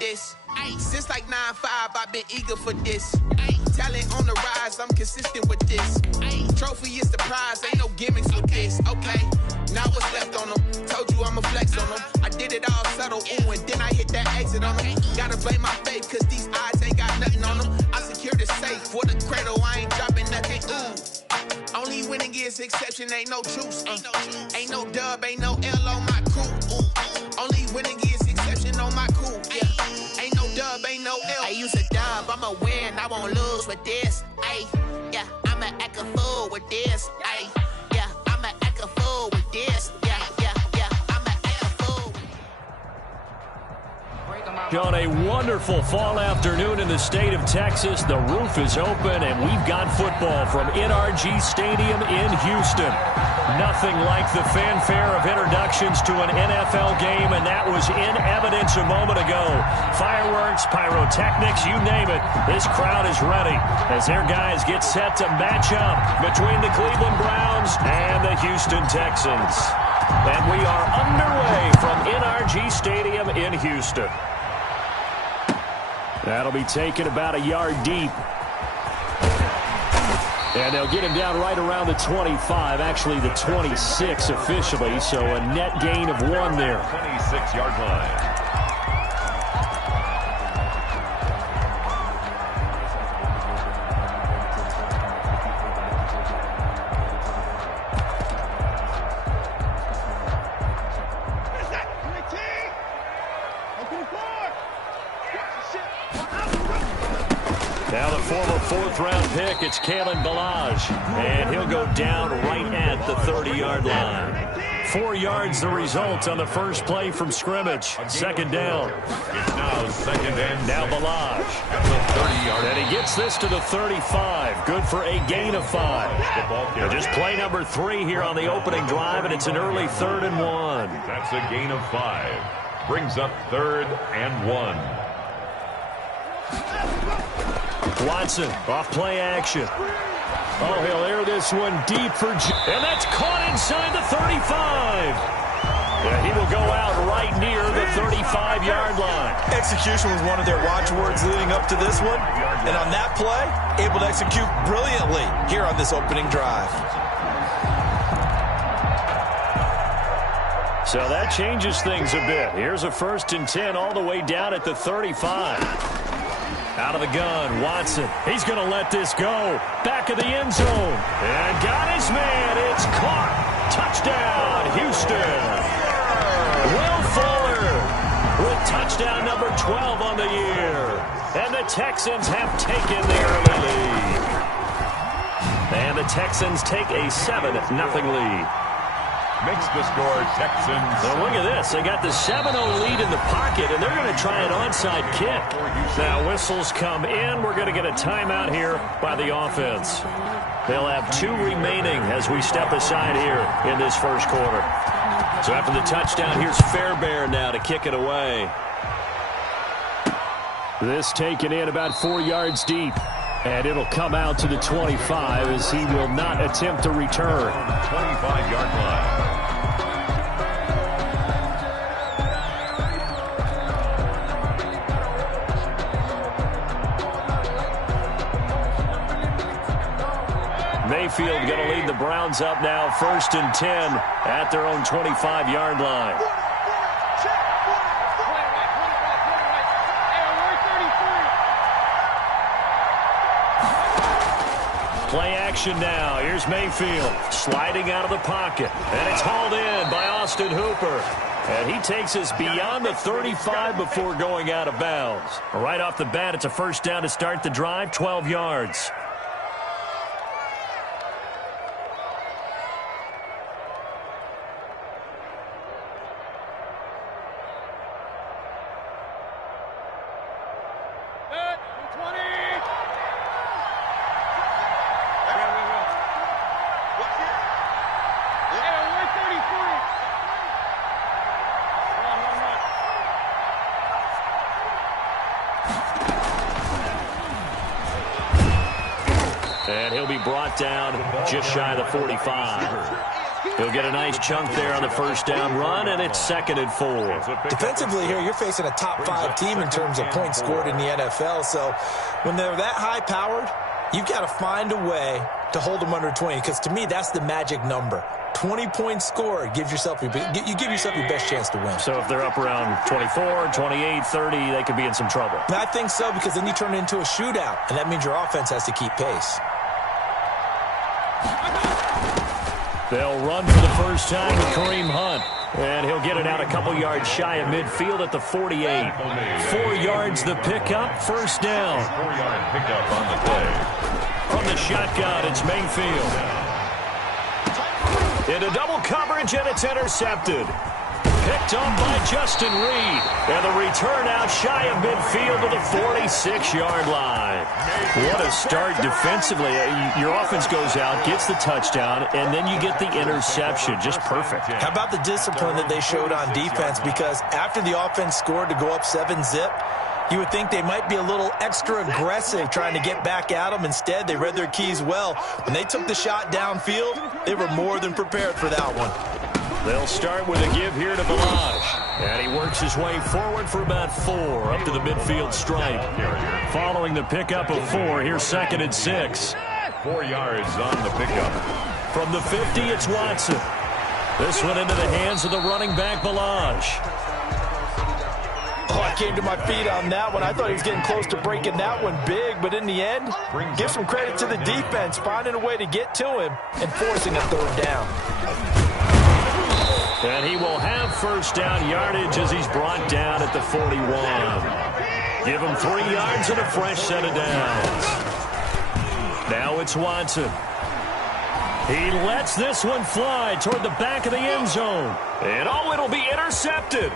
this. Since like 9-5, I've been eager for this. Talent on the rise, I'm consistent with this. Trophy is the prize, ain't no gimmicks with this. Okay, now what's left on them? Told you I'ma flex on them. I did it all subtle, ooh, and then I hit that exit on them. Gotta blame my faith, cause these odds ain't got nothing on them. I secure the safe for the cradle, I ain't dropping nothing, ooh. Only winning is exception, ain't no truce. Ain't no dub, ain't no L on my crew. Ooh. Only winning is exception on my crew, yeah. Ain't no dub, ain't no L. I use a dub, I'ma win, I won't lose with this. Ay, yeah, I'ma act a fool with this. Ay, yeah, I'ma act a fool with this. Yeah, I'ma act a fool. On a wonderful fall afternoon in the state of Texas, the roof is open and we've got football from NRG Stadium in Houston. Nothing like the fanfare of introductions to an NFL game, and that was in evidence a moment ago. Fireworks, pyrotechnics, you name it. This crowd is ready as their guys get set to match up between the Cleveland Browns and the Houston Texans. And we are underway from NRG Stadium in Houston. That'll be taken about a yard deep. And they'll get him down right around the 25, actually the 26 officially, so a net gain of 1 there. 26-yard line. Now the former fourth-round pick, it's Kalen Ballage, and he'll go down right at the 30-yard line. 4 yards the result on the first play from scrimmage. Second down. It's now second and now Ballage. At the 30-yard line. And he gets this to the 35. Good for a gain of 5. Just play number 3 here on the opening drive, and it's an early 3rd and 1. That's a gain of 5. Brings up 3rd and 1. Watson, off play action. Oh, he'll air this one deep for and that's caught inside the 35. Yeah, he will go out right near the 35-yard line. Execution was one of their watchwords leading up to this one. And on that play, able to execute brilliantly here on this opening drive. So that changes things a bit. Here's a 1st and 10 all the way down at the 35. Out of the gun, Watson. He's going to let this go. Back of the end zone. And got his man. It's caught. Touchdown, Houston. Will Fuller with touchdown number 12 on the year. And the Texans have taken the early lead. And the Texans take a 7-0 lead. Makes the score Texans. Well, look at this. They got the 7-0 lead in the pocket, and they're going to try an onside kick. Now, whistles come in. We're going to get a timeout here by the offense. They'll have 2 remaining as we step aside here in this first quarter. So after the touchdown, here's Fairbairn now to kick it away. This taken in about 4 yards deep. And it'll come out to the 25 as he will not attempt to return. 25-yard line. Mayfield going to lead the Browns up now, 1st and 10 at their own 25-yard line. Play action now. Here's Mayfield sliding out of the pocket. And it's hauled in by Austin Hooper. And he takes us beyond the 35 before going out of bounds. Right off the bat, it's a 1st down to start the drive, 12 yards. And he'll be brought down just shy of the 45. He'll get a nice chunk there on the first down run, and it's 2nd and 4. Defensively here, you're facing a top 5 team in terms of points scored in the NFL. So when they're that high-powered, you've got to find a way to hold them under 20, because to me, that's the magic number. 20 points scored, you give yourself your best chance to win. So if they're up around 24, 28, 30, they could be in some trouble. I think so, because then you turn it into a shootout, and that means your offense has to keep pace. They'll run for the first time with Kareem Hunt. And he'll get it out a couple yards shy of midfield at the 48. 4 yards the pickup, first down. 4-yard pickup on the play. From the shotgun, it's Mayfield. Into double coverage, and it's intercepted. Picked up by Justin Reed. And the return out shy of midfield to the 46-yard line. What a start defensively. Your offense goes out, gets the touchdown, and then you get the interception. Just perfect. How about the discipline that they showed on defense? Because after the offense scored to go up 7-zip, you would think they might be a little extra aggressive trying to get back at them. Instead, they read their keys well. When they took the shot downfield, they were more than prepared for that one. They'll start with a give here to Balaj. And he works his way forward for about 4 up to the midfield stripe. Following the pickup of 4, here's 2nd and 6. 4 yards on the pickup. From the 50, it's Watson. This one into the hands of the running back, Balaj. Oh, I came to my feet on that one. I thought he was getting close to breaking that one big, but in the end, give some credit to the defense, finding a way to get to him and forcing a 3rd down. And he will have first down yardage as he's brought down at the 41. Give him 3 yards and a fresh set of downs. Now it's Watson. He lets this one fly toward the back of the end zone. And it'll be intercepted.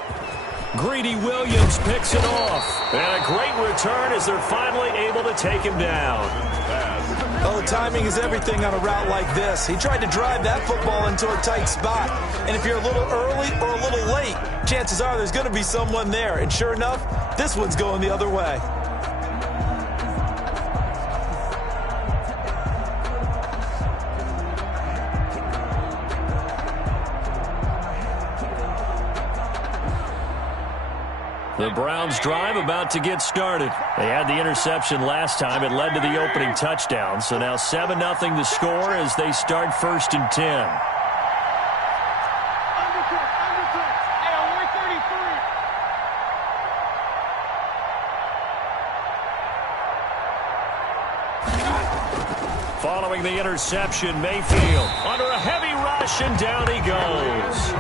Greedy Williams picks it off. And a great return as they're finally able to take him down. Well, the timing is everything on a route like this. He tried to drive that football into a tight spot. And if you're a little early or a little late, chances are there's going to be someone there. And sure enough, this one's going the other way. The Browns drive about to get started. They had the interception last time. It led to the opening touchdown. So now 7-0 the score as they start 1st and 10. Following the interception, Mayfield under a heavy rush, and down he goes.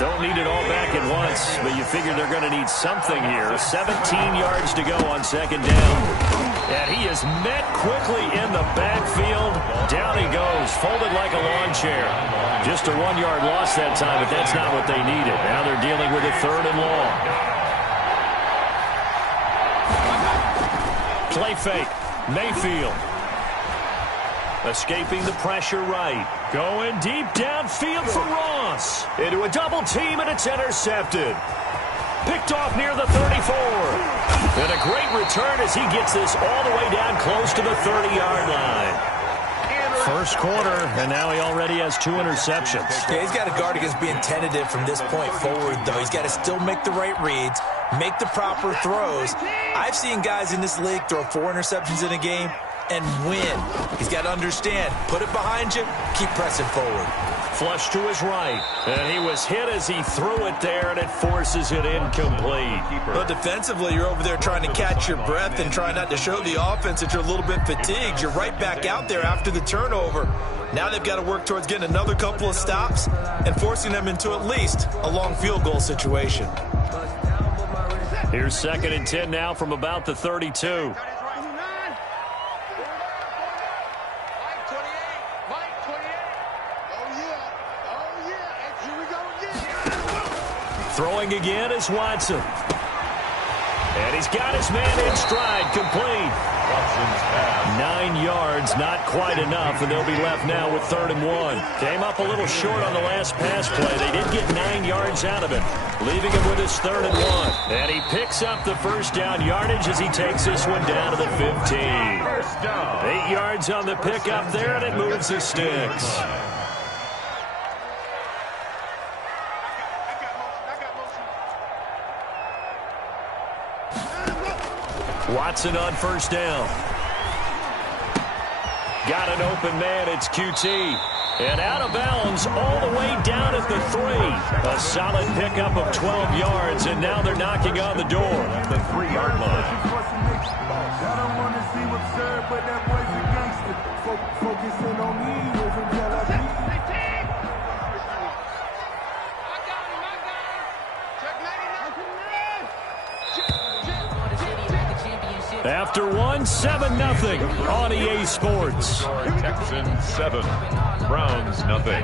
Don't need it all back at once, but you figure they're going to need something here. 17 yards to go on 2nd down. And he is met quickly in the backfield. Down he goes, folded like a lawn chair. Just a 1-yard loss that time, but that's not what they needed. Now they're dealing with a 3rd and long. Play fake. Mayfield. Escaping the pressure right. Going deep downfield for Ross. Into a double team, and it's intercepted. Picked off near the 34. And a great return as he gets this all the way down close to the 30-yard line. First quarter, and now he already has 2 interceptions. Yeah, he's got to guard against being tentative from this point forward, though. He's got to still make the right reads, make the proper throws. I've seen guys in this league throw 4 interceptions in a game and win. He's got to understand, put it behind you, keep pressing forward. Flush to his right, and he was hit as he threw it there, and it forces it incomplete. But defensively, you're over there trying to catch your breath and try not to show the offense that you're a little bit fatigued. You're right back out there after the turnover. Now they've got to work towards getting another couple of stops and forcing them into at least a long field goal situation. Here's 2nd and 10 now from about the 32. Throwing again is Watson. And he's got his man in stride, complete. 9 yards, not quite enough, and they'll be left now with 3rd and 1. Came up a little short on the last pass play. They did get 9 yards out of it, leaving him with his 3rd and 1. And he picks up the first down yardage as he takes this one down to the 15. 8 yards on the pickup there, and it moves the sticks. Watson on first down. Got an open man. It's QT. And out of bounds all the way down at the 3. A solid pickup of 12 yards, and now they're knocking on the door. At the 3-yard line. I don't want to see what's served, but that boy's a gangster. Focusing on me, until I beat. After one, 7-0 on EA Sports. Texans 7, Browns nothing.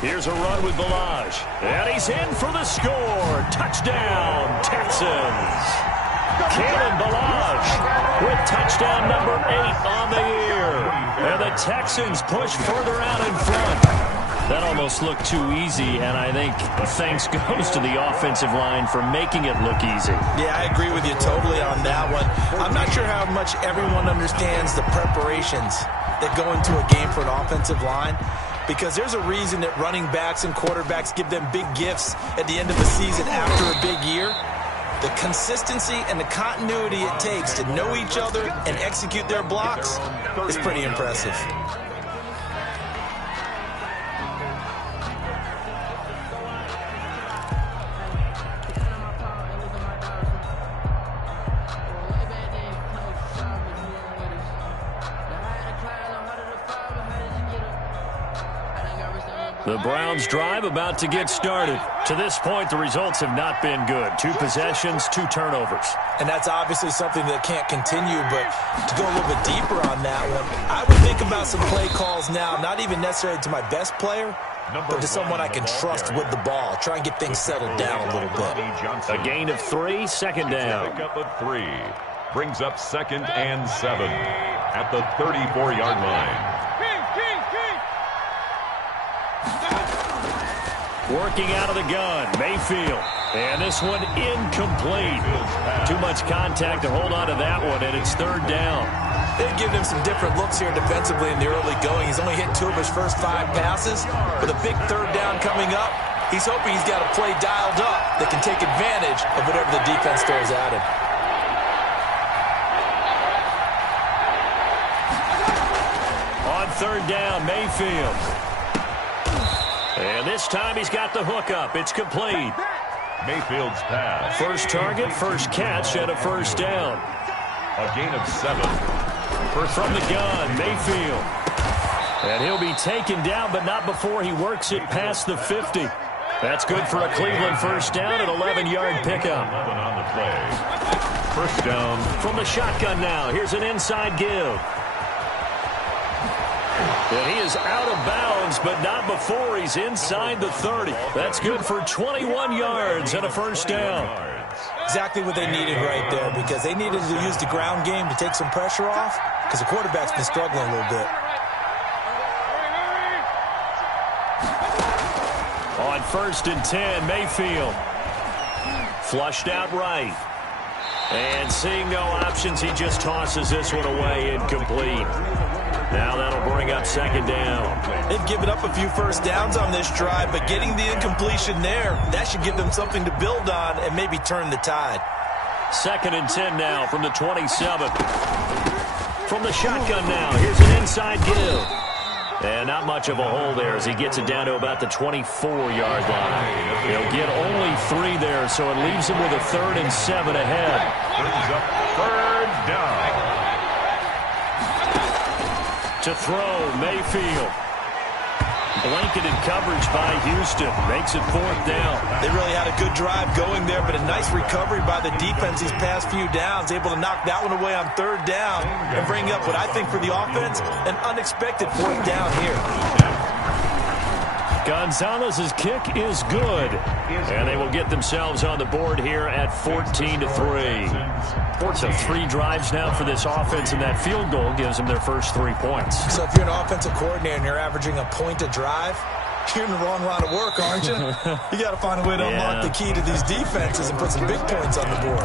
Here's a run with Balaj. And he's in for the score. Touchdown, Texans. Kalen Balaj with touchdown number 8 on the year. And the Texans push further out in front. That almost looked too easy, and I think thanks goes to the offensive line for making it look easy. Yeah, I agree with you totally on that one. I'm not sure how much everyone understands the preparations that go into a game for an offensive line, because there's a reason that running backs and quarterbacks give them big gifts at the end of the season after a big year. The consistency and the continuity it takes to know each other and execute their blocks is pretty impressive. The Browns drive about to get started. To this point, the results have not been good. 2 possessions, 2 turnovers. And that's obviously something that can't continue, but to go a little bit deeper on that one, I would think about some play calls now, not even necessarily to my best player, but to someone I can trust with the ball. Try and get things settled down a little bit. A gain of 3, second down. Pickup of 3 brings up 2nd and 7 at the 34-yard line. Working out of the gun, Mayfield. And this one incomplete. Too much contact to hold on to that one, and it's 3rd down. They've given him some different looks here defensively in the early going. He's only hit 2 of his first 5 passes. With a big 3rd down coming up, he's hoping he's got a play dialed up that can take advantage of whatever the defense throws at him. On 3rd down, Mayfield. And this time he's got the hook up. It's complete. Mayfield's pass. First target, first catch, and a 1st down. A gain of 7. From the gun, Mayfield. And he'll be taken down, but not before he works it past the 50. That's good for a Cleveland 1st down, an 11-yard pickup. 11 on the play. 1st down. From the shotgun now, here's an inside give. And he is out of bounds, but not before he's inside the 30. That's good for 21 yards and a 1st down. Exactly what they needed right there, because they needed to use the ground game to take some pressure off, because the quarterback's been struggling a little bit. On 1st and 10, Mayfield. Flushed out right. And seeing no options, he just tosses this one away, incomplete. Now that'll bring up 2nd down. They've given up a few 1st downs on this drive, but getting the incompletion there, that should give them something to build on and maybe turn the tide. 2nd and 10 now from the 27. From the shotgun now, here's an inside give. And not much of a hole there as he gets it down to about the 24-yard line. He'll get only 3 there, so it leaves him with a 3rd and 7 ahead. Brings up 3rd down. To throw, Mayfield. Blanketed coverage by Houston. Makes it 4th down. They really had a good drive going there, but a nice recovery by the defense these past few downs. Able to knock that one away on 3rd down and bring up what I think for the offense, an unexpected 4th down here. Gonzalez's kick is good. And they will get themselves on the board here at 14-3. So 3 drives now for this offense, and that field goal gives them their first 3 points. So if you're an offensive coordinator and you're averaging a point a drive, you're in the wrong line of work, aren't you? You got to find a way to unlock the key to these defenses and put some big points on the board.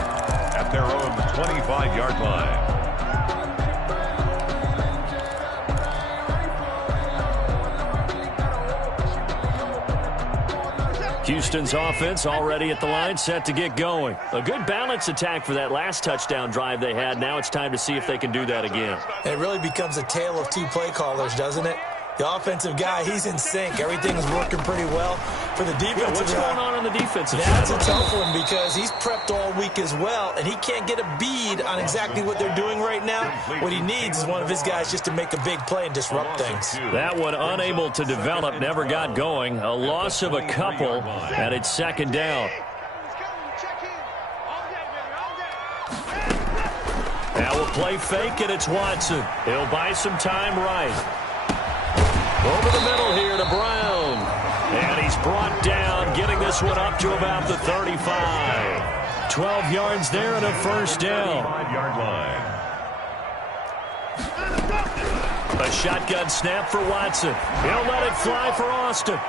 At their own 25-yard line. Houston's offense already at the line, set to get going. A good balance attack for that last touchdown drive they had. Now it's time to see if they can do that again. It really becomes a tale of two play callers, doesn't it? The offensive guy, he's in sync. Everything's working pretty well. For the defensive what's going on the defensive side? That's a tough one because he's prepped all week as well, and he can't get a bead on exactly what they're doing right now. What he needs is one of his guys just to make a big play and disrupt things. That one unable to develop, never got going. A loss of a couple, and it's second down. Now we'll play fake, and it's Watson. He'll buy some time right. Over the middle here to Brown. And he's brought down, getting this one up to about the 35. 12 yards there and a first down. 5-yard line. A shotgun snap for Watson. He'll let it fly for Austin.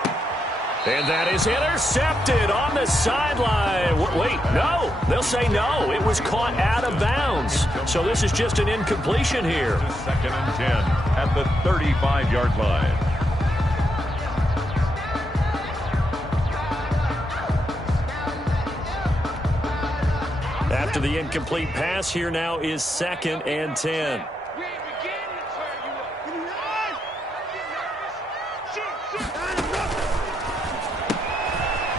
And that is intercepted on the sideline. Wait, no. They'll say no. It was caught out of bounds. So this is just an incompletion here. Second and 10 at the 35-yard line. After the incomplete pass, here now is second and 10.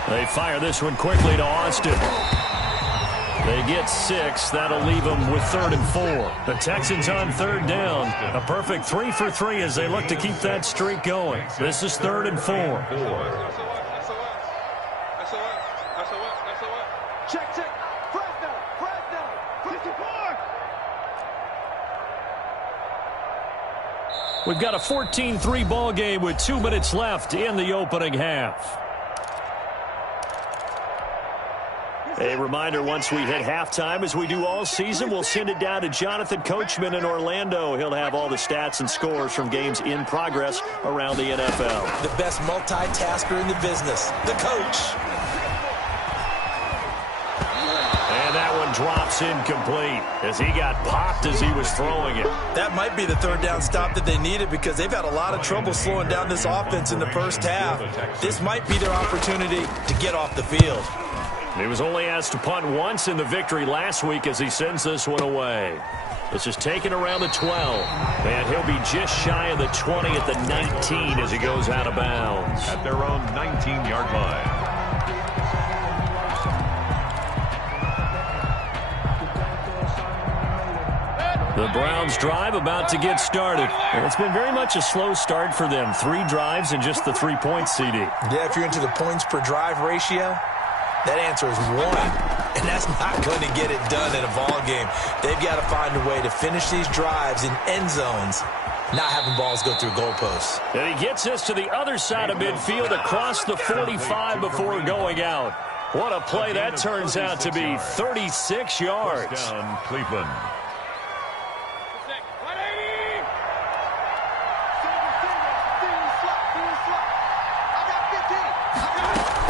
They fire this one quickly to Austin. They get 6. That'll leave them with 3rd and 4. The Texans on 3rd down. A perfect 3 for 3 as they look to keep that streak going. This is 3rd and 4. Check. Fresno. 54. We've got a 14-3 ball game with 2 minutes left in the opening half. A reminder, once we hit halftime, as we do all season, we'll send it down to Jonathan Coachman in Orlando. He'll have all the stats and scores from games in progress around the NFL. The best multitasker in the business, the coach. And that one drops incomplete as he got popped as he was throwing it. That might be the 3rd down stop that they needed because they've had a lot of trouble slowing down this offense in the first half. This might be their opportunity to get off the field. He was only asked to punt once in the victory last week as he sends this one away. This is taken around the 12. And he'll be just shy of the 20 at the 19 as he goes out of bounds. At their own 19-yard line. The Browns drive about to get started. And it's been very much a slow start for them. 3 drives and just the 3 points, CD. Yeah, if you're into the points per drive ratio, that answer is 1, and that's not going to get it done in a ball game. They've got to find a way to finish these drives in end zones, not having balls go through goalposts. And he gets us to the other side of midfield across the 45 before going out. What a play that turns out to be, 36 yards. Down, Cleveland.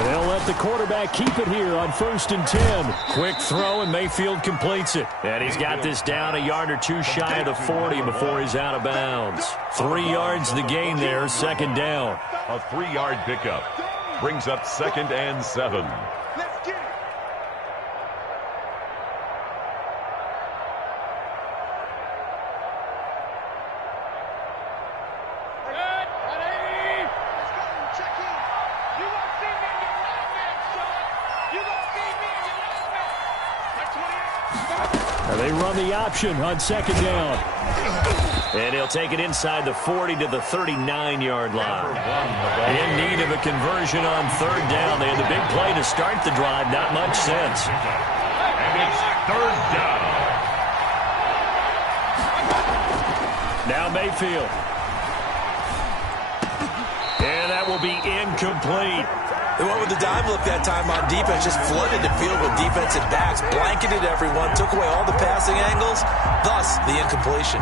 They'll let the quarterback keep it here on 1st and 10. Quick throw, and Mayfield completes it. And he's got this down a yard or 2 shy of the 40 before he's out of bounds. 3 yards the gain there, second down. A 3-yard pickup brings up 2nd and 7. Let's get it. They run the option on 2nd down. And he'll take it inside the 40 to the 39-yard line. In need of a conversion on 3rd down. They had the big play to start the drive. Not much sense. And it's 3rd down. Now Mayfield. And that will be incomplete. They went with the dime look that time on defense, just flooded the field with defensive backs, blanketed everyone, took away all the passing angles, thus the incompletion.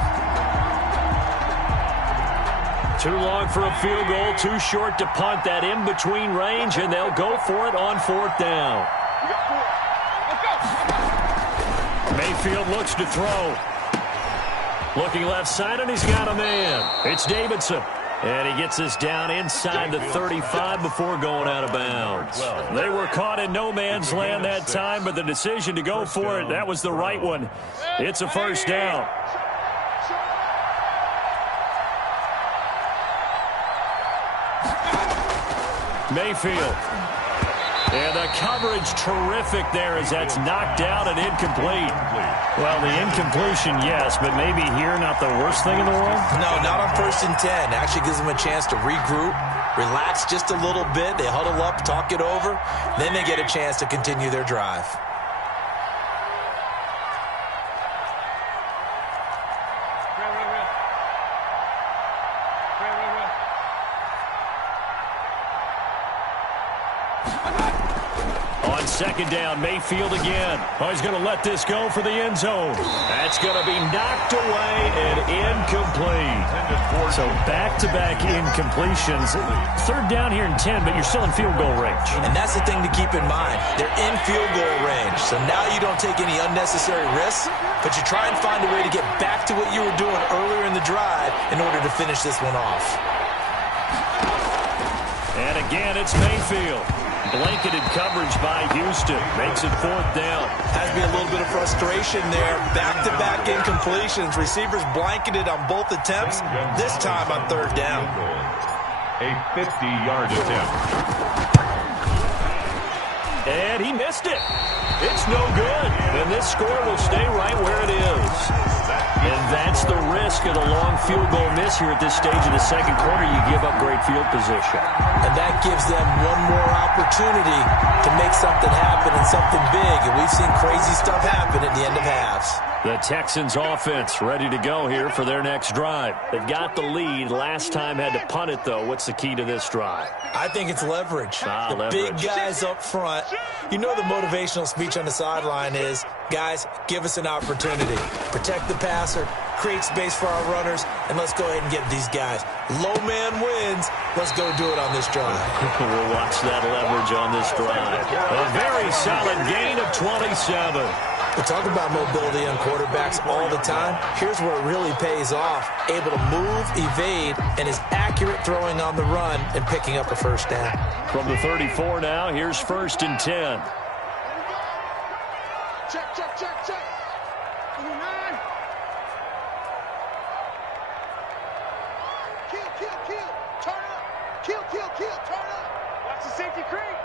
Too long for a field goal, too short to punt. That in-between range, and they'll go for it on 4th down. Mayfield looks to throw. Looking left side, and he's got a man. It's Davidson. And he gets us down inside the 35 before going out of bounds. They were caught in no man's land that time, but the decision to go for it, that was the right one. It's a first down. Mayfield. And the coverage terrific there as that's knocked down and incomplete. Well, the incompletion, yes, but maybe here not the worst thing in the world? No, not on 1st and 10. Actually gives them a chance to regroup, relax just a little bit. They huddle up, talk it over. Then they get a chance to continue their drive. Second down, Mayfield again. Oh, he's going to let this go for the end zone. That's going to be knocked away and incomplete. So back-to-back incompletions. Third down here in 10, but you're still in field goal range. And that's the thing to keep in mind. They're in field goal range. So now you don't take any unnecessary risks, but you try and find a way to get back to what you were doing earlier in the drive in order to finish this one off. And again, it's Mayfield. Blanketed coverage by Houston. Makes it fourth down. Has to be a little bit of frustration there. Back-to-back incompletions. Receivers blanketed on both attempts. This time on third down. A 50-yard attempt. And he missed it. It's no good. And this score will stay right where it is. And that's the risk of the long field goal miss here at this stage of the second quarter. You give up great field position. And that gives them one more opportunity to make something happen and something big. And we've seen crazy stuff happen at the end of halves. The Texans offense ready to go here for their next drive. They've got the lead. Last time had to punt it, though. What's the key to this drive? I think it's leverage. Leverage. Big guys up front. You know the motivational speech on the sideline is, guys, give us an opportunity. Protect the passer, create space for our runners, and let's go ahead and get these guys. Low man wins. Let's go do it on this drive. We'll watch that leverage on this drive. A very solid gain of 27. We talk about mobility on quarterbacks all the time. Here's where it really pays off. Able to move, evade, and is accurate throwing on the run and picking up a first down. From the 34 now, here's 1st and 10. Check, check, check, check. 9. Kill. Turn up. Kill. Turn up. Watch the safety creep.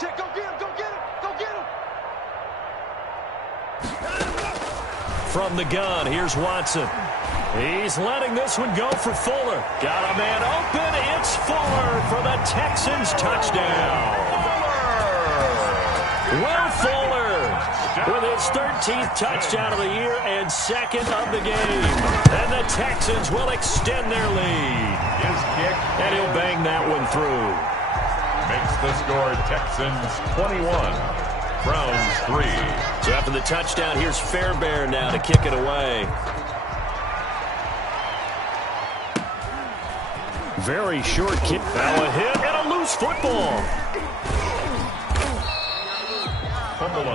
Check, go get him. From the gun, here's Watson. He's letting this one go for Fuller. Got a man open. It's Fuller for the Texans touchdown. Will Fuller with his 13th touchdown of the year and second of the game. And the Texans will extend their lead. His kick. And he'll bang that one through. Makes the score Texans 21. Browns 3. So after the touchdown, here's Fairbairn now to kick it away. Very short kick. Now a hit and a loose football.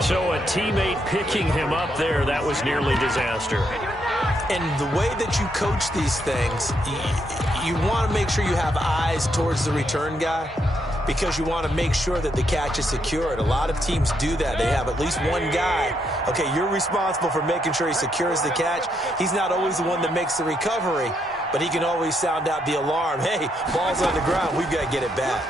So a teammate picking him up there, that was nearly disaster. And the way that you coach these things, you want to make sure you have eyes towards the return guy, because you want to make sure that the catch is secured. A lot of teams do that. They have at least one guy. Okay, you're responsible for making sure he secures the catch. He's not always the one that makes the recovery, but he can always sound out the alarm. Hey, ball's on the ground. We've got to get it back.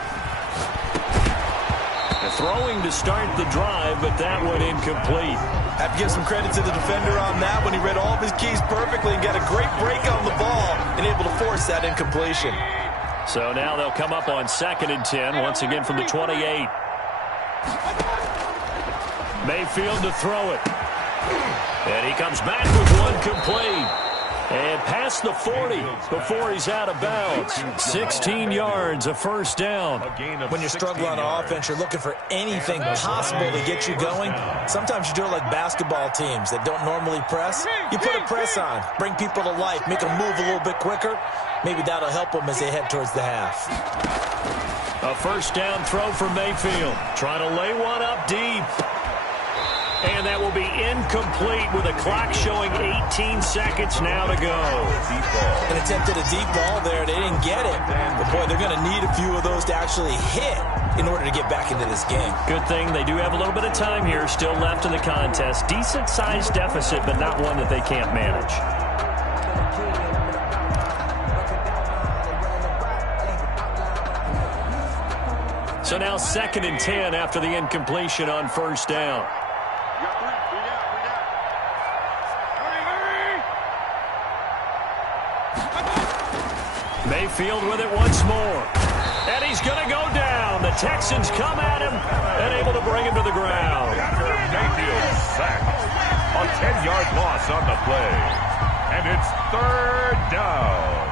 Throwing to start the drive, but that one incomplete. Have to give some credit to the defender on that when he read all of his keys perfectly and got a great break on the ball and able to force that incompletion. So now they'll come up on 2nd and 10, once again from the 28. Mayfield to throw it. And he comes back with one complete. And past the 40 before he's out of bounds. 16 yards, a first down. When you're struggling on offense, you're looking for anything possible to get you going. Sometimes you do it like basketball teams that don't normally press. You put a press on, bring people to life, make them move a little bit quicker. Maybe that'll help them as they head towards the half. A first down throw for Mayfield. Trying to lay one up deep. And that will be incomplete with a clock showing 18 seconds now to go. An attempt at a deep ball there. They didn't get it. But, boy, they're going to need a few of those to actually hit in order to get back into this game. Good thing they do have a little bit of time here still left in the contest. Decent-sized deficit, but not one that they can't manage. So now 2nd and 10 after the incompletion on first down. Mayfield with it once more. And he's going to go down. The Texans come at him and able to bring him to the ground. Mayfield sacked. A 10-yard loss on the play. And it's 3rd down.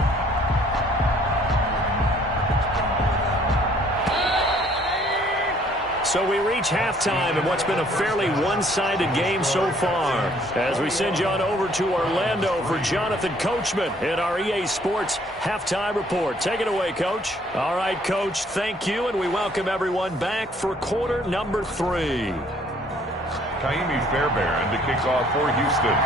So we reach halftime in what's been a fairly one-sided game so far. As we send you on over to Orlando for Jonathan Coachman in our EA Sports Halftime Report. Take it away, Coach. All right, Coach, thank you, and we welcome everyone back for quarter number 3. Kaimi Fairbairn to kick off for Houston.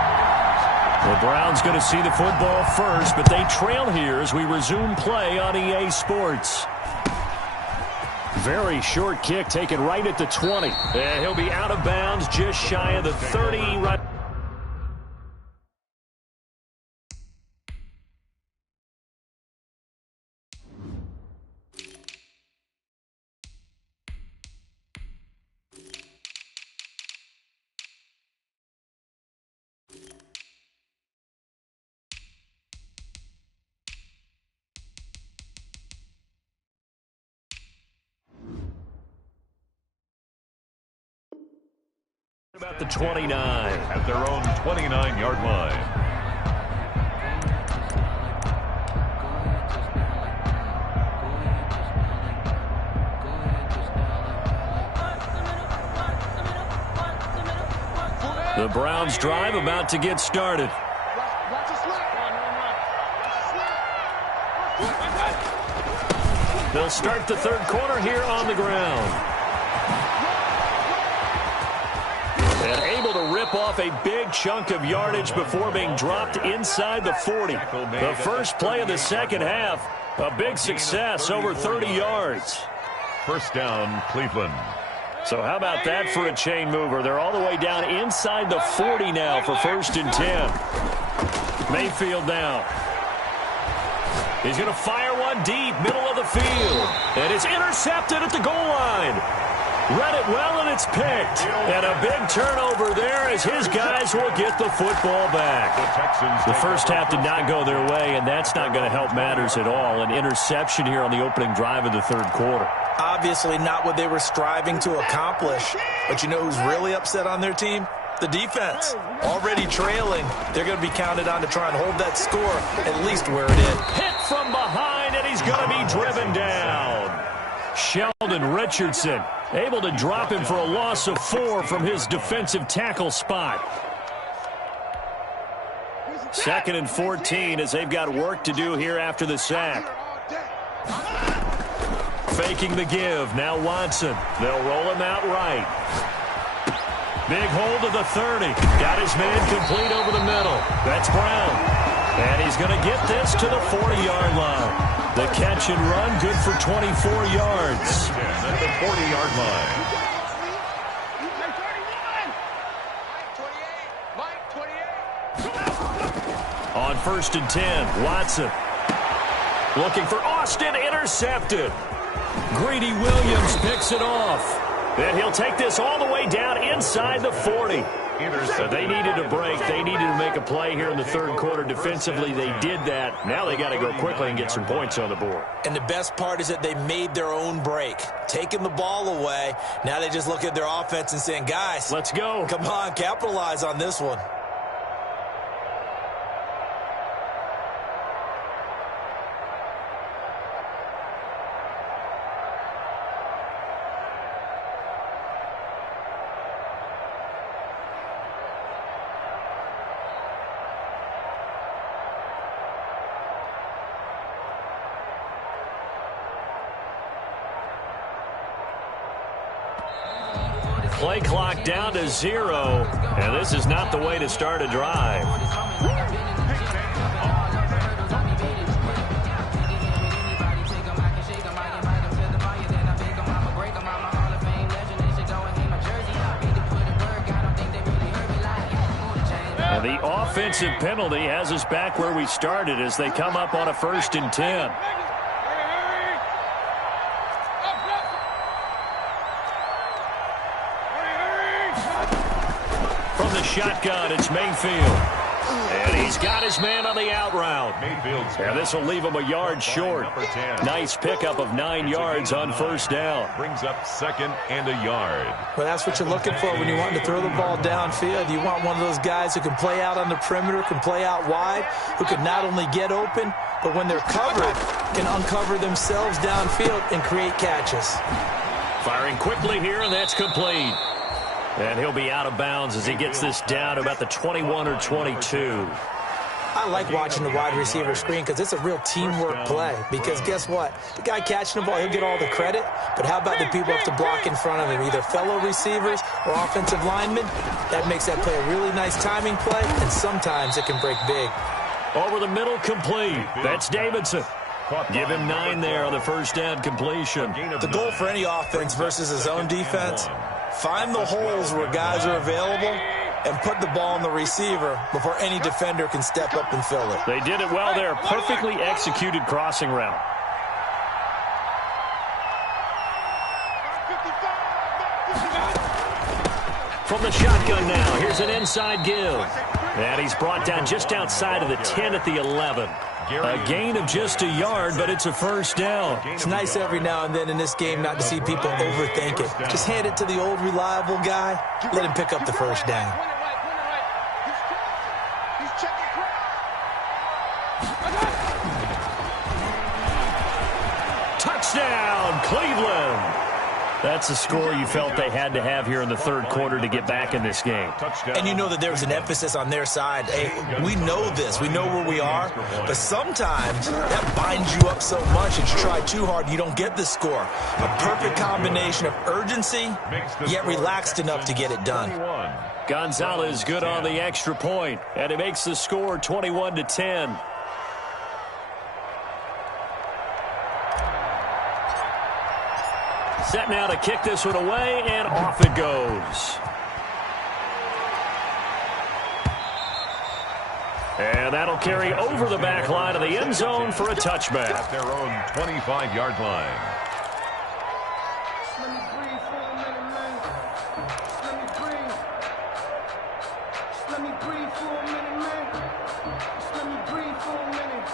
The Browns going to see the football first, but they trail here as we resume play on EA Sports. Very short kick taken right at the 20. And he'll be out of bounds just shy of the 30. Right. About the 29. At their own 29-yard line. The Browns drive about to get started. They'll start the 3rd quarter here on the ground. And able to rip off a big chunk of yardage before being dropped inside the 40. The first play of the 2nd half, a big success, over 30 yards. 1st down, Cleveland. So how about that for a chain mover? They're all the way down inside the 40 now for 1st and 10. Mayfield now. He's going to fire one deep, middle of the field. And it's intercepted at the goal line. Read it well, and it's picked. And a big turnover there as his guys will get the football back. The first half did not go their way, and that's not going to help matters at all. An interception here on the opening drive of the 3rd quarter. Obviously not what they were striving to accomplish. But you know who's really upset on their team? The defense. Already trailing. They're going to be counted on to try and hold that score at least where it is. Hit from behind, and he's going to be driven down. Sheldon Richardson able to drop him for a loss of 4 from his defensive tackle spot. 2nd and 14 as they've got work to do here after the sack. Faking the give. Now Watson. They'll roll him out right. Big hold to the 30. Got his man complete over the middle. That's Brown. And he's going to get this to the 40-yard line. The catch and run, good for 24 yards. At the 40-yard line. On 1st and 10, Watson. Looking for Austin, intercepted. Greedy Williams picks it off. And he'll take this all the way down inside the 40. So they needed a break. They needed to make a play here in the 3rd quarter. Defensively, they did that. Now they got to go quickly and get some points on the board. And the best part is that they made their own break. Taking the ball away. Now they just look at their offense and saying, guys, let's go. Come on, capitalize on this one. Play clock down to 0, and this is not the way to start a drive. And the offensive penalty has us back where we started as they come up on a 1st and 10. From the shotgun, it's Mayfield. And he's got his man on the out route. And this will leave him a yard short. Nice pickup of 9 yards on 1st down. Brings up 2nd and a yard. Well, that's what you're looking for when you want to throw the ball downfield. You want one of those guys who can play out on the perimeter, can play out wide, who can not only get open, but when they're covered, can uncover themselves downfield and create catches. Firing quickly here, and that's complete. And he'll be out of bounds as he gets this down to about the 21 or 22. I like watching the wide receiver screen because it's a real teamwork play. Because guess what? The guy catching the ball, he'll get all the credit. But how about the people up to block in front of him, either fellow receivers or offensive linemen? That makes that play a really nice timing play, and sometimes it can break big. Over the middle, complete. That's Davidson. Give him 9 there on the 1st down completion. The goal for any offense versus his own defense, find the holes where guys are available and put the ball on the receiver before any defender can step up and fill it. They did it well there. Perfectly executed crossing route. From the shotgun now, here's an inside give. And he's brought down just outside of the 10 at the 11. A gain of just a yard, but it's a 1st down. It's nice every now and then in this game not to see people overthink it. Just hand it to the old reliable guy. Let him pick up the 1st down. Touchdown, Cleveland. That's a score you felt they had to have here in the 3rd quarter to get back in this game. And you know that there was an emphasis on their side. Hey, we know this. We know where we are. But sometimes that binds you up so much that you try too hard, you don't get the score. A perfect combination of urgency, yet relaxed enough to get it done. Gonzalez good on the extra point, and it makes the score 21-10. Set now to kick this one away, and off it goes. And that'll carry over the back line of the end zone for a touchback. At their own 25-yard line. Let me breathe for a minute, man. Let me breathe. Let me breathe for a minute, man. Let me breathe for a minute.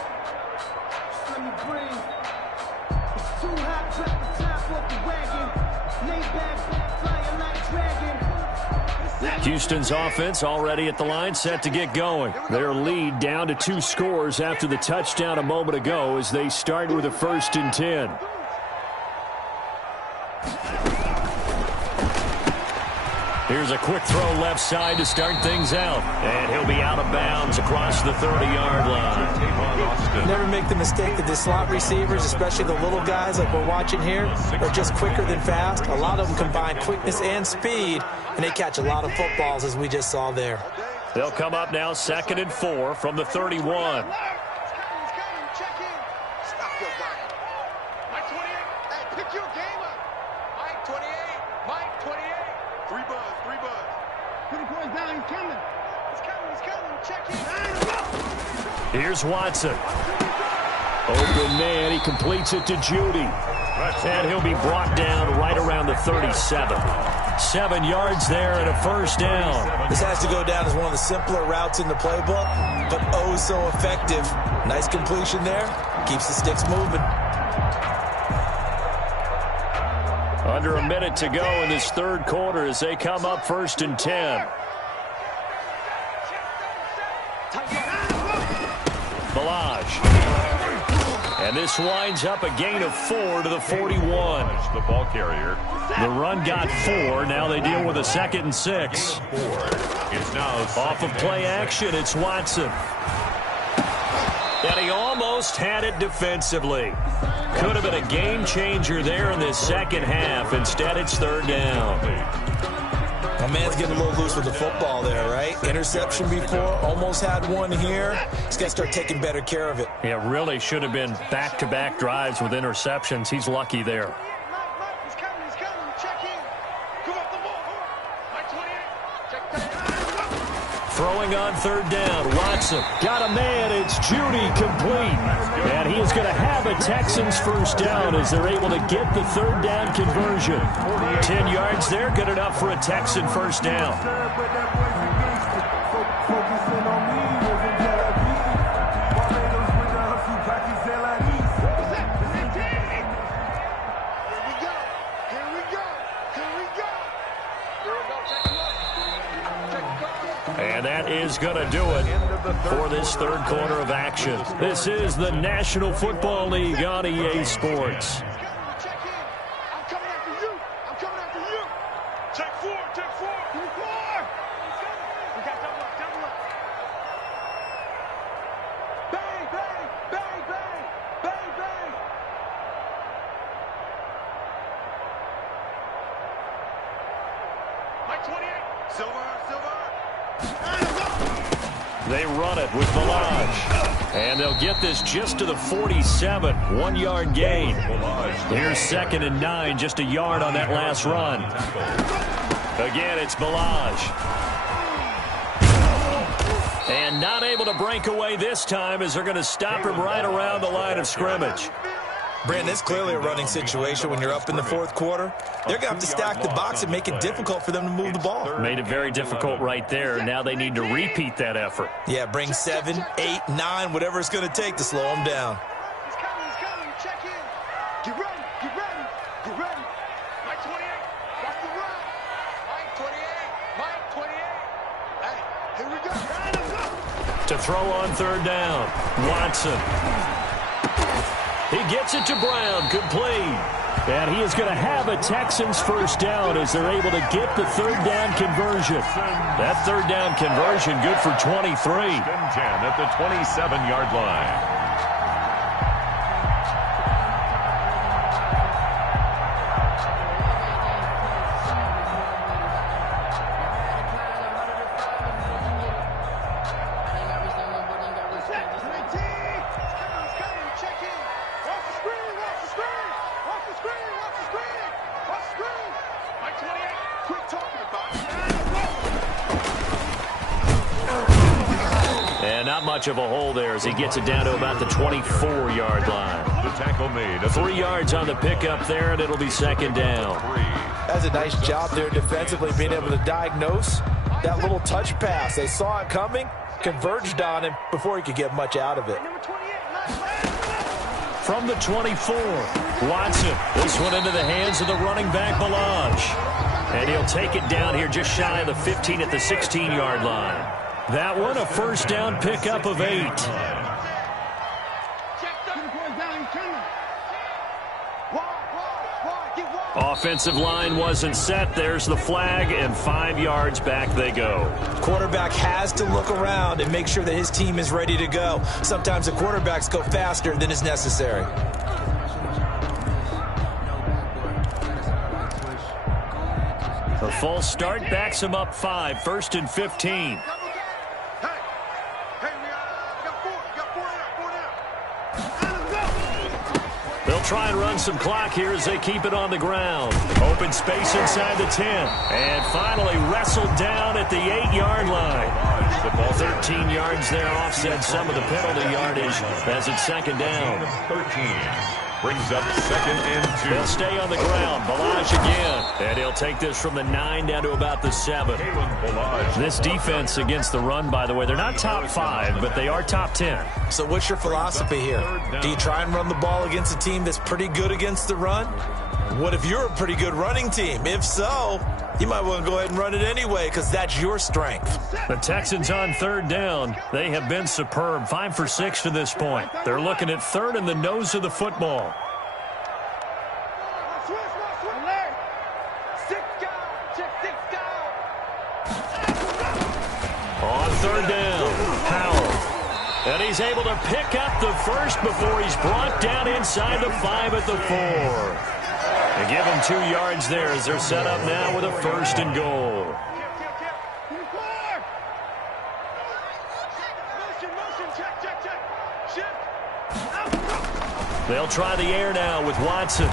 Let me breathe. It's too hot, drop the top off the wagon. Lay back, flying like dragon. Houston's offense already at the line, set to get going. Their lead down to 2 scores after the touchdown a moment ago as they start with a 1st and 10. Here's a quick throw left side to start things out. And he'll be out of bounds across the 30-yard line. Never make the mistake that the slot receivers, especially the little guys like we're watching here, are just quicker than fast. A lot of them combine quickness and speed, and they catch a lot of footballs, as we just saw there. They'll come up now 2nd and 4 from the 31. Here's Watson. Open man, he completes it to Judy. And he'll be brought down right around the 37. 7 yards there and a 1st down. This has to go down as one of the simpler routes in the playbook, but oh so effective. Nice completion there. Keeps the sticks moving. Under a minute to go in this 3rd quarter as they come up 1st and 10. And this winds up a gain of 4 to the 41. The ball carrier. The run got 4. Now they deal with a 2nd and 6. It's now off of play action. It's Watson. And he almost had it defensively. Could have been a game changer there in this 2nd half. Instead, it's 3rd down. My man's getting a little loose with the football there, right? Interception before, almost had one here. He's got to start taking better care of it. Yeah, really should have been back-to-back drives with interceptions. He's lucky there. He's coming, check in. Come up the ball. Mike 28, check that. Throwing on third down, Watson got a man, it's Judy complete. And he is going to have a Texans first down as they're able to get the third down conversion. 10 yards there, good enough for a Texan first down. And that is going to do it for this third quarter of action. This is the National Football League on EA Sports. I'm coming after you. Check four. We got double up. Bang. Mike 28, Silver. They run it with Balaj. And they'll get this just to the 47. 1 yard gain. Here's 2nd and 9, just a yard on that last run. Again, it's Balaj. And not able to break away this time as they're going to stop him right around the line of scrimmage. Brandon, it's clearly a running situation when you're up in the fourth quarter. They're going to have to stack the box and make it difficult for them to move the ball. Made it very difficult right there. Now they need to repeat that effort. Yeah, bring 7, 8, 9, whatever it's going to take to slow them down. He's coming. Check in. Get ready. Mike 28, watch the run. Mike 28. Hey, here we go. To throw on third down, Watson. He gets it to Brown, complete. And he is going to have a Texans first down as they're able to get the third down conversion. That third down conversion good for 23. 10 at the 27-yard line. And not much of a hole there as he gets it down to about the 24-yard line. The tackle made. 3 yards on the pickup there, and it'll be 2nd down. That's a nice job there defensively, being able to diagnose that little touch pass. They saw it coming, converged on him before he could get much out of it. From the 24, Watson. This one into the hands of the running back, Balaj. And he'll take it down here just shy of the 15 at the 16-yard line. That one, a first down pickup of 8. Offensive line wasn't set. There's the flag, and 5 yards back they go. Quarterback has to look around and make sure that his team is ready to go. Sometimes the quarterbacks go faster than is necessary. A false start backs him up 5, 1st and 15. They'll try and run some clock here as they keep it on the ground. Open space inside the 10. And finally wrestled down at the 8-yard line. 13 yards there, offset some of the penalty yardage as it's 2nd down. 13 brings up 2nd and 2. They'll stay on the ground. Balaj again. And he'll take this from the 9 down to about the 7. This defense against the run, by the way, they're not top 5, but they are top 10. So what's your philosophy here? Do you try and run the ball against a team that's pretty good against the run? What if you're a pretty good running team? If so, you might want to go ahead and run it anyway because that's your strength. The Texans on 3rd down. They have been superb. 5 for 6 to this point. They're looking at 3rd in the nose of the football. On 3rd down, Powell. And he's able to pick up the first before he's brought down inside the 5 at the 4. They give him 2 yards there as they're set up now with a 1st and goal. They'll try the air now with Watson.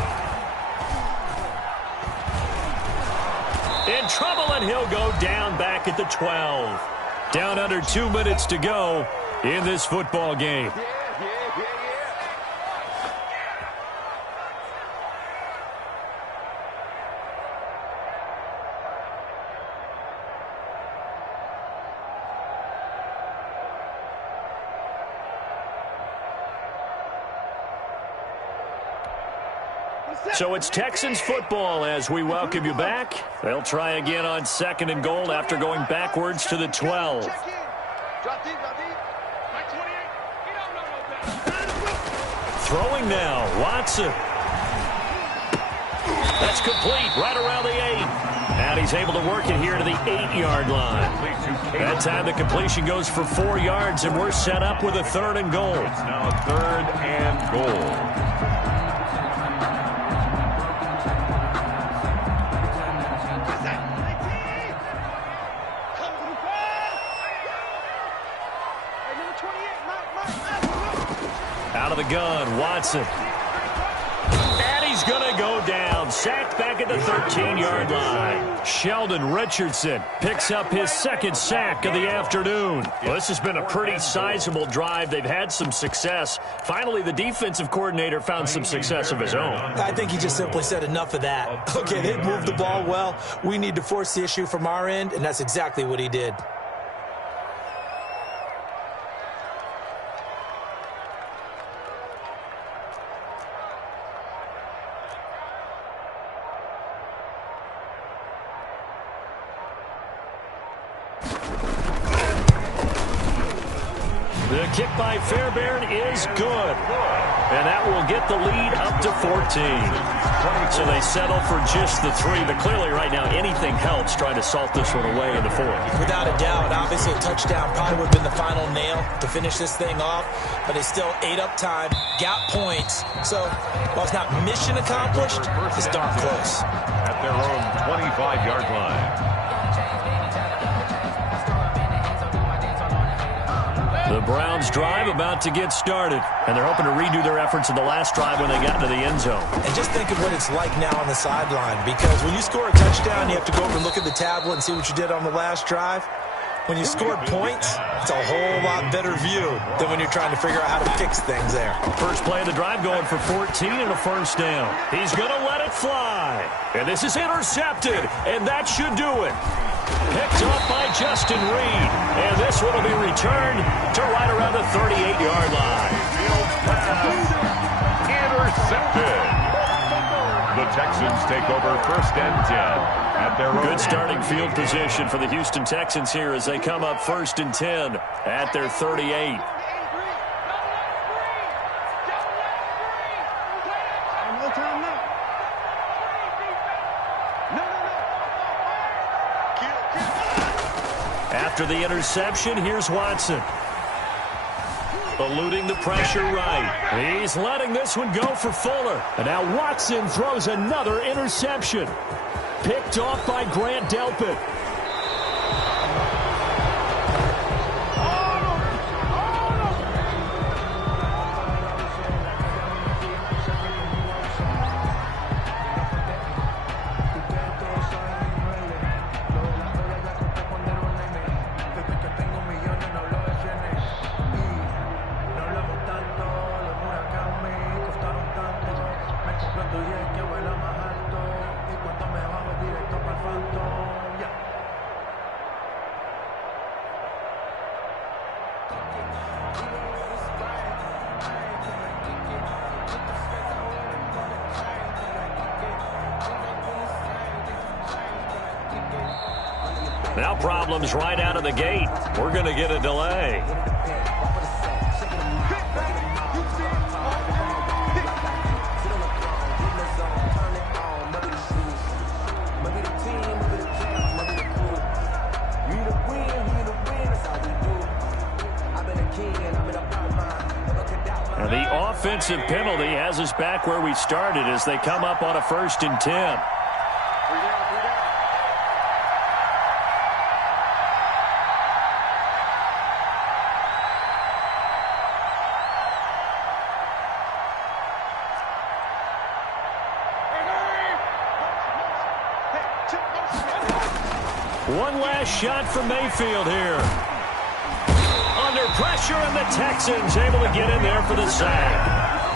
In trouble, and he'll go down back at the 12. Down under 2 minutes to go in this football game. So it's Texans football as we welcome you back. They'll try again on 2nd and goal after going backwards to the 12. Throwing now, Watson. That's complete right around the 8. And he's able to work it here to the 8-yard line. That time the completion goes for 4 yards, and we're set up with a 3rd and goal. It's now 3rd and goal. Out of the gun, Watson. And he's going to go down. Sacked back at the 13-yard line. Sheldon Richardson picks up his 2nd sack of the afternoon. Well, this has been a pretty sizable drive. They've had some success. Finally, the defensive coordinator found some success of his own. I think he just simply said enough of that. Okay, they've moved the ball well. We need to force the issue from our end, and that's exactly what he did. The kick by Fairbairn is good. And that will get the lead up to 14. So they settle for just the 3. But clearly right now anything helps trying to salt this one away in the 4th. Without a doubt, obviously a touchdown probably would have been the final nail to finish this thing off. But they still ate up time, got points. So while it's not mission accomplished, it's darn close. At their own 25-yard line. The Browns drive about to get started, and they're hoping to redo their efforts in the last drive when they got into the end zone. And just think of what it's like now on the sideline, because when you score a touchdown, you have to go over and look at the tablet and see what you did on the last drive. When you scored points, it's a whole lot better view than when you're trying to figure out how to fix things there. First play of the drive going for 14 and a 1st down. He's going to let it fly. And this is intercepted, and that should do it. Picked off by Justin Reed. And this one will be returned to right around the 38-yard line. Intercepted. The Texans take over 1st and 10 at their own. Good starting field position for the Houston Texans here as they come up 1st and 10 at their 38. After the interception, here's Watson. Eluding the pressure right. He's letting this one go for Fuller. And now Watson throws another interception. Picked off by Grant Delpit. Now problems right out of the gate. We're going to get a delay. And the offensive penalty has us back where we started as they come up on a 1st and 10. One last shot from Mayfield here. Under pressure, and the Texans able to get in there for the sack.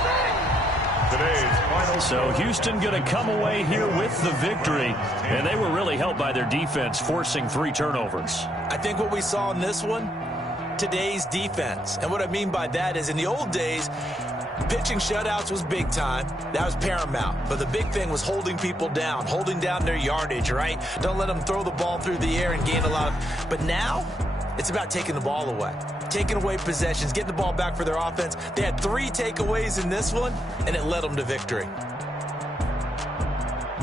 Today's final. So Houston going to come away here with the victory, and they were really helped by their defense, forcing 3 turnovers. I think what we saw in this one, today's defense. And what I mean by that is in the old days, pitching shutouts was big time. That was paramount. But the big thing was holding people down, holding down their yardage, right? Don't let them throw the ball through the air and gain a lot of... But now, it's about taking the ball away. Taking away possessions, getting the ball back for their offense. They had 3 takeaways in this one, and it led them to victory.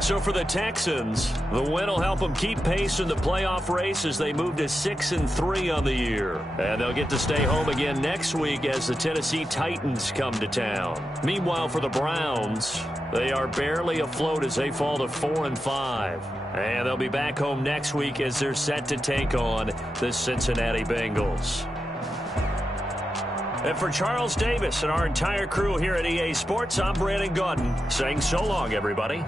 So for the Texans, the win will help them keep pace in the playoff race as they move to 6-3 on the year. And they'll get to stay home again next week as the Tennessee Titans come to town. Meanwhile, for the Browns, they are barely afloat as they fall to 4-5. And they'll be back home next week as they're set to take on the Cincinnati Bengals. And for Charles Davis and our entire crew here at EA Sports, I'm Brandon Gaudin saying so long, everybody.